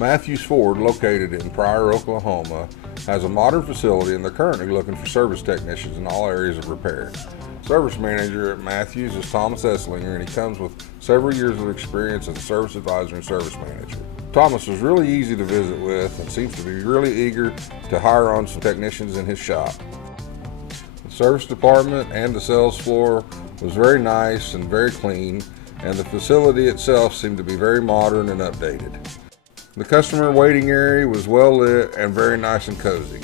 Matthews Ford, located in Pryor, Oklahoma, has a modern facility, and they're currently looking for service technicians in all areas of repair. Service manager at Matthews is Thomas Esslinger, and he comes with several years of experience as a service advisor and service manager. Thomas was really easy to visit with and seems to be really eager to hire on some technicians in his shop. The service department and the sales floor was very nice and very clean, and the facility itself seemed to be very modern and updated. The customer waiting area was well lit and very nice and cozy.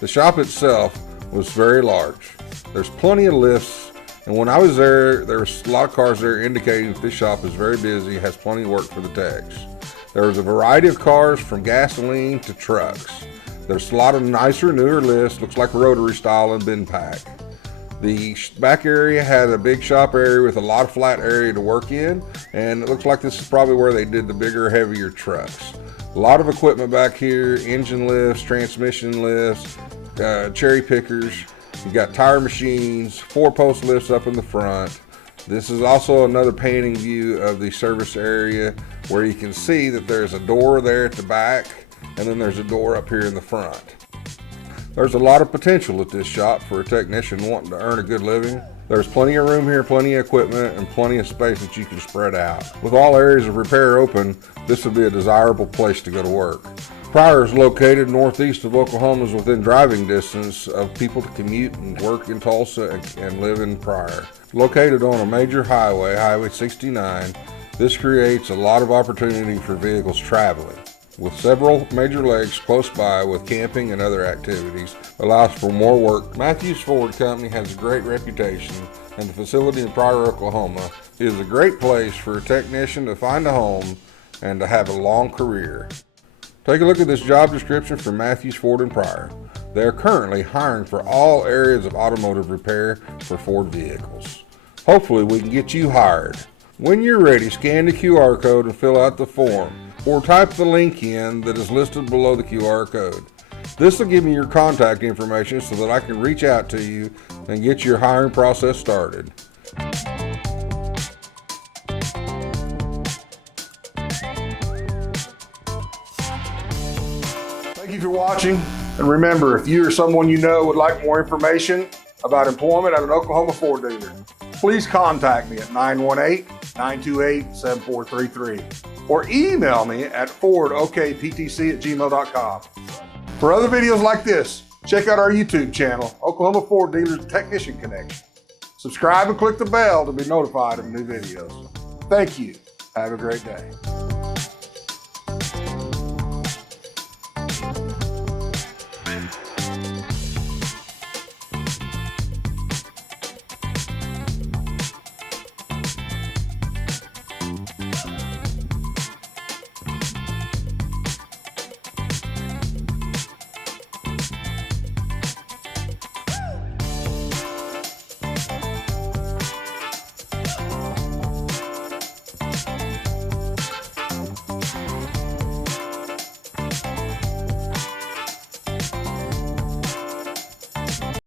The shop itself was very large. There's plenty of lifts, and when I was there was a lot of cars there indicating that this shop is very busy, has plenty of work for the techs. There was a variety of cars from gasoline to trucks. There's a lot of nicer, newer lifts, looks like rotary style and bin pack. The back area had a big shop area with a lot of flat area to work in, and it looks like this is probably where they did the bigger, heavier trucks. A lot of equipment back here, engine lifts, transmission lifts, cherry pickers. You got tire machines, 4-post lifts up in the front. This is also another painting view of the service area where you can see that there's a door there at the back, and then there's a door up here in the front. There's a lot of potential at this shop for a technician wanting to earn a good living. There's plenty of room here, plenty of equipment, and plenty of space that you can spread out. With all areas of repair open, this would be a desirable place to go to work. Pryor is located northeast of Oklahoma, is within driving distance of people to commute and work in Tulsa and live in Pryor. Located on a major highway, Highway 69, this creates a lot of opportunity for vehicles traveling. With several major lakes close by with camping and other activities, allows for more work. Matthews Ford Company has a great reputation, and the facility in Pryor, Oklahoma is a great place for a technician to find a home and to have a long career. Take a look at this job description for Matthews Ford in Pryor. They are currently hiring for all areas of automotive repair for Ford vehicles. Hopefully we can get you hired. When you're ready, scan the QR code and fill out the form, or type the link in that is listed below the QR code. This will give me your contact information so that I can reach out to you and get your hiring process started. Thank you for watching, and remember, if you or someone you know would like more information about employment at an Oklahoma Ford dealer, please contact me at 918-928-7433 or email me at fordokptc@gmail.com. For other videos like this, check out our YouTube channel, Oklahoma Ford Dealers Technician Connection. Subscribe and click the bell to be notified of new videos. Thank you. Have a great day.